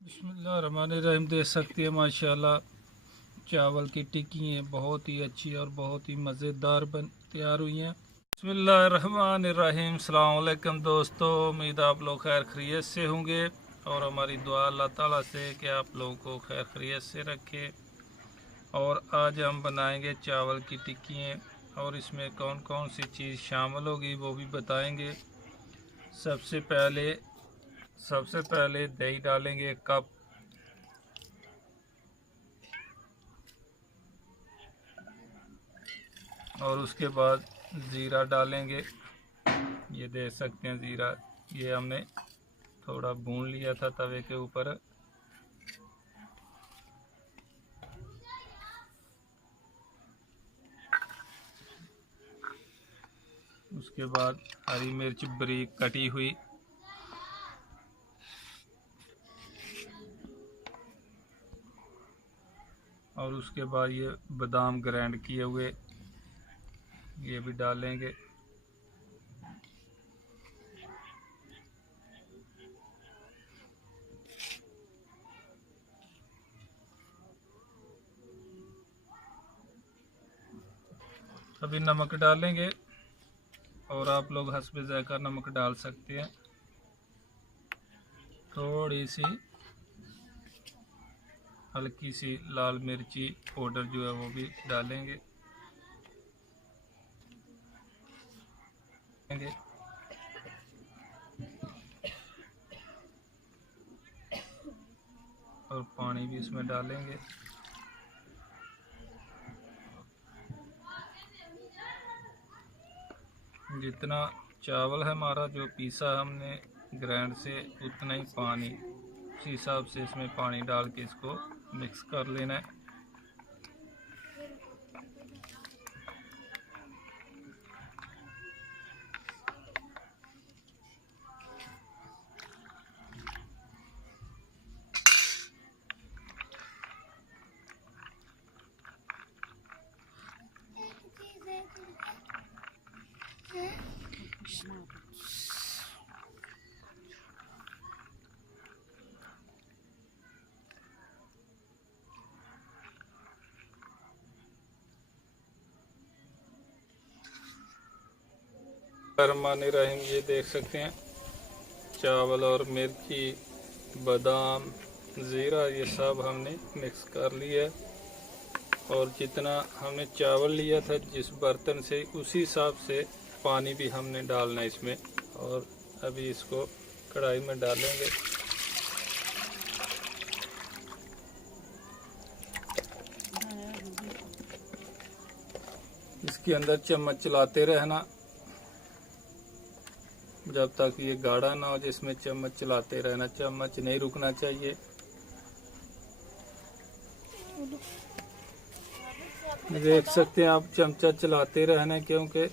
बिस्मिल्लाहिर्रहमानिर्रहीम। देख सकते हैं माशाल्लाह चावल की टिक्की हैं, बहुत ही अच्छी और बहुत ही मज़ेदार तैयार हुई हैं। बिस्मिल्लाहिर्रहमानिर्रहीम। अस्सलाम वालेकुम दोस्तों, उम्मीद आप लोग खैर खैरियत से होंगे और हमारी दुआ अल्लाह ताला से कि आप लोगों को खैर खैरियत से रखे। और आज हम बनाएंगे चावल की टिक्की हैं और इसमें कौन कौन सी चीज़ शामिल होगी वो भी बताएंगे। सबसे पहले दही डालेंगे 1 कप, और उसके बाद ज़ीरा डालेंगे। ये देख सकते हैं ज़ीरा, ये हमने थोड़ा भून लिया था तवे के ऊपर। उसके बाद हरी मिर्च बारीक कटी हुई, और उसके बाद ये बादाम ग्राइंड किए हुए ये भी डालेंगे। अभी नमक डालेंगे और आप लोग हस्बे ज़ायक़ा नमक डाल सकते हैं। थोड़ी सी हल्की सी लाल मिर्ची पाउडर जो है वो भी डालेंगे। और पानी भी इसमें डालेंगे। जितना चावल है हमारा जो पीसा हमने ग्राइंड से, उतना ही पानी, उस हिसाब से इसमें पानी डाल के इसको मिक्स कर लेना है। रहीम, ये देख सकते हैं चावल और मिर्ची, बादाम, ज़ीरा, ये सब हमने मिक्स कर लिया है। और जितना हमने चावल लिया था जिस बर्तन से, उसी हिसाब से पानी भी हमने डालना है इसमें। और अभी इसको कढ़ाई में डालेंगे। इसके अंदर चम्मच चलाते रहना जब तक ये गाढ़ा ना हो, जिसमें चम्मच चलाते रहना, चम्मच नहीं रुकना चाहिए। देख सकते हैं आप, चमचा चलाते रहना, क्योंकि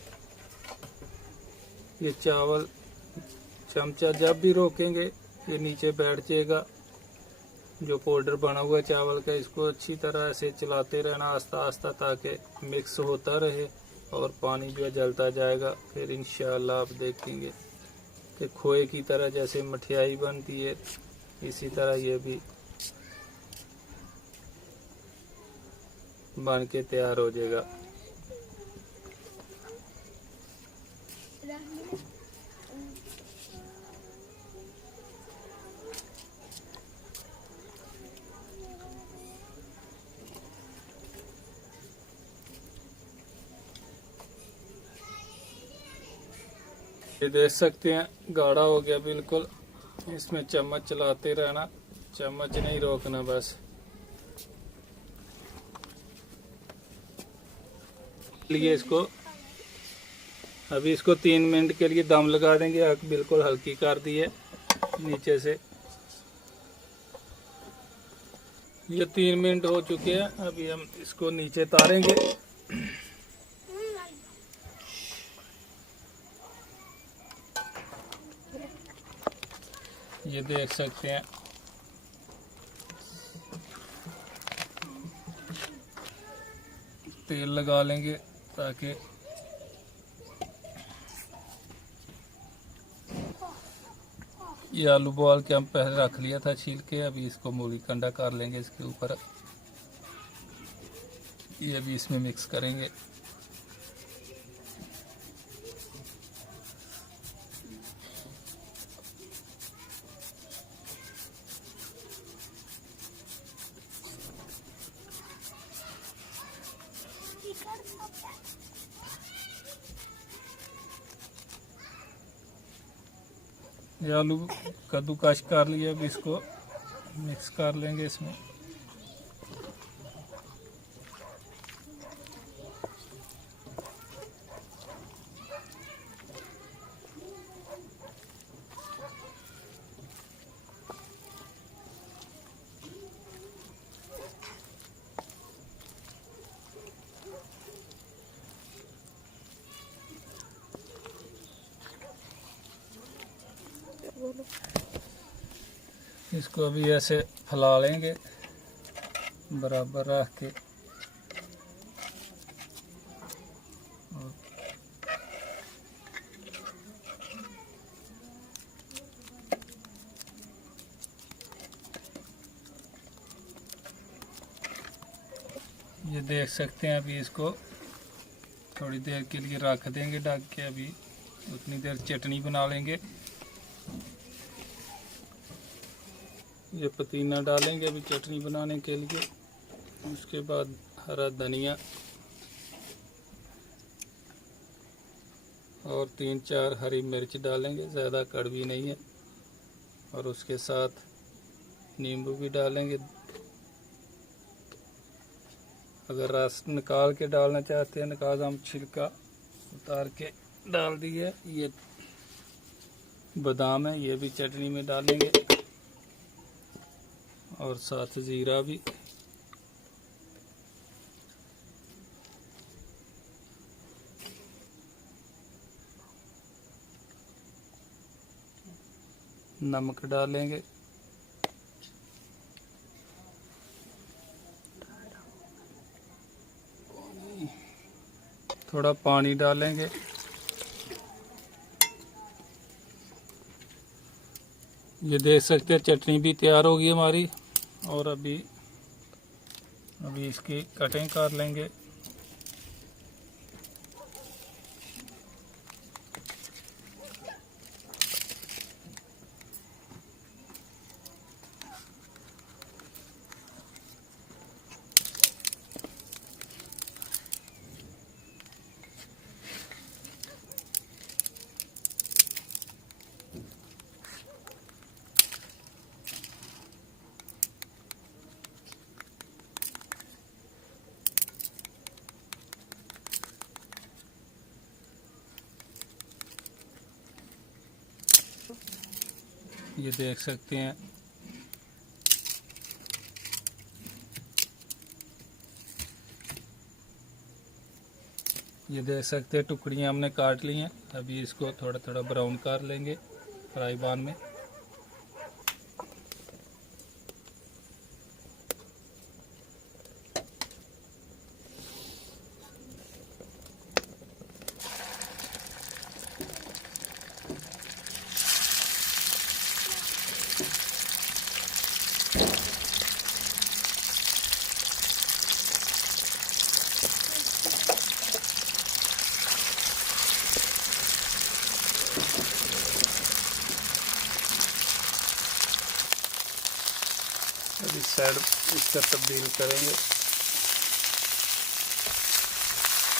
ये चावल चमचा जब भी रोकेंगे ये नीचे बैठ जाएगा। जो पाउडर बना हुआ चावल का, इसको अच्छी तरह से चलाते रहना आस्ता आस्ता, ताकि मिक्स होता रहे और पानी जो जलता जाएगा। फिर इंशाअल्लाह आप देखेंगे कि खोए की तरह जैसे मठियाई बनती है, इसी तरह ये भी बन के तैयार हो जाएगा। ये देख सकते हैं गाढ़ा हो गया बिल्कुल। इसमें चम्मच चलाते रहना, चम्मच नहीं रोकना बस। लिए इसको अभी इसको 3 मिनट के लिए दम लगा देंगे। आग बिल्कुल हल्की कर दी है नीचे से। ये 3 मिनट हो चुके हैं। अभी हम इसको नीचे तारेंगे। ये देख सकते हैं तेल लगा लेंगे ताकि ये आलू बॉल के हम पहले रख लिया था छील के। अभी इसको मूली कंडा कर लेंगे इसके ऊपर। ये अभी इसमें मिक्स करेंगे। ये आलू कद्दूकस कर लिया। अब इसको मिक्स कर लेंगे इसमें। इसको अभी ऐसे फैला लेंगे बराबर रख के। ये देख सकते हैं। अभी इसको थोड़ी देर के लिए रख देंगे ढक के। अभी उतनी देर चटनी बना लेंगे। ये पुदीना डालेंगे अभी चटनी बनाने के लिए। उसके बाद हरा धनिया और 3-4 हरी मिर्च डालेंगे, ज़्यादा कड़वी नहीं है। और उसके साथ नींबू भी डालेंगे। अगर रस निकाल के डालना चाहते हैं निकाल, हम छिलका उतार के डाल दिए। ये बादाम है, ये भी चटनी में डालेंगे और साथ जीरा भी। नमक डालेंगे। थोड़ा पानी डालेंगे। ये देख सकते हैं चटनी भी तैयार होगी हमारी। और अभी इसकी कटिंग कर लेंगे। ये देख सकते हैं। ये देख सकते हैं टुकड़ियाँ हमने काट ली हैं। अभी इसको थोड़ा थोड़ा ब्राउन कर लेंगे फ्राई पैन में। अभी साइड इसका तब्दील करेंगे।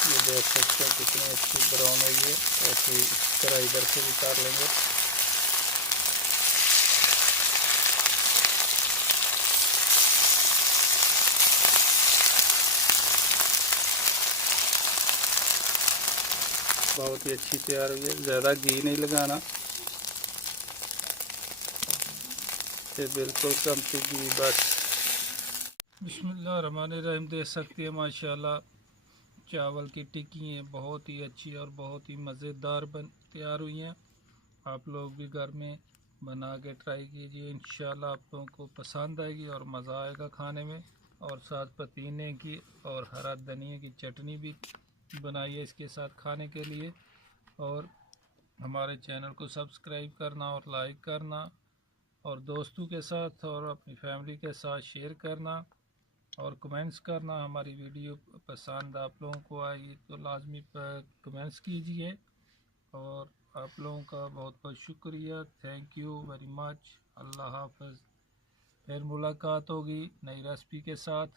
ये देख सकते हैं कितनी अच्छी ब्राउन है। ये ऐसे ही तरह इधर से भी कर लेंगे। बहुत ही अच्छी तैयार हुई है। ज़्यादा घी नहीं लगाना, ये बिल्कुल कम सी घी बस। बिस्मिल्लाहिर्रहमानिर्रहीम। देख सकते हैं माशाल्लाह चावल की टिक्की हैं, बहुत ही अच्छी और बहुत ही मज़ेदार तैयार हुई हैं। आप लोग भी घर में बना के ट्राई कीजिए। इंशाल्लाह आप लोगों को पसंद आएगी और मज़ा आएगा खाने में। और साथ पुदीने की और हरा धनिया की चटनी भी बनाइए इसके साथ खाने के लिए। और हमारे चैनल को सब्सक्राइब करना और लाइक करना और दोस्तों के साथ और अपनी फैमिली के साथ शेयर करना और कमेंट्स करना। हमारी वीडियो पसंद आप लोगों को आई तो लाजमी पर कमेंट्स कीजिए। और आप लोगों का बहुत बहुत शुक्रिया, थैंक यू वेरी मच। अल्लाह हाफ़िज़। फिर मुलाकात होगी नई रेसिपी के साथ।